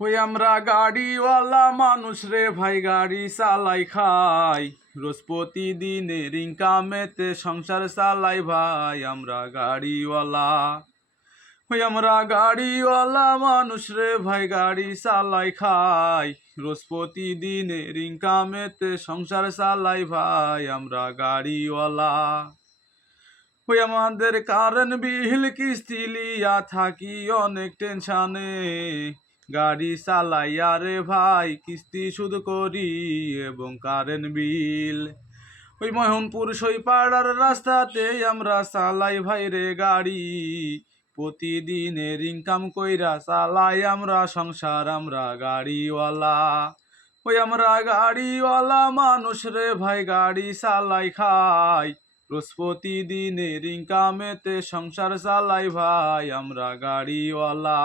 ওই আমরা গাড়িওয়ালা মানুষ রে ভাই, গাড়ি চালাই খাই, রোজ প্রতিদিনের ইনকামেতে সংসার চালাই ভাই। আমরা গাড়িওয়ালা, ওই আমরা গাড়িওয়ালা মানুষ রে ভাই, গাড়ি চালাই খাই, রোজ প্রতিদিনের ইনকামেতে সংসার চালাই ভাই। আমরা গাড়িওয়ালা, ওই আমাদের কারেন্ট বিল কিস্তি লিয়া থাকি অনেক টেনশানে, গাড়ি চালাই আরে ভাই কিস্তি শুধু করি এবং কারেন্ট বিল। ওই মোহনপুর সইপাড়ার রাস্তাতে আমরা চালাই ভাই রে গাড়ি, প্রতিদিনের ইনকাম কইরা চালাই আমরা সংসার। আমরা গাড়িওয়ালা, ওই আমরা গাড়িওয়ালা মানুষ রে ভাই, গাড়ি চালাই খাই, রোজ প্রতিদিনের ইনকামেতে সংসার চালাই ভাই। আমরা গাড়িওয়ালা।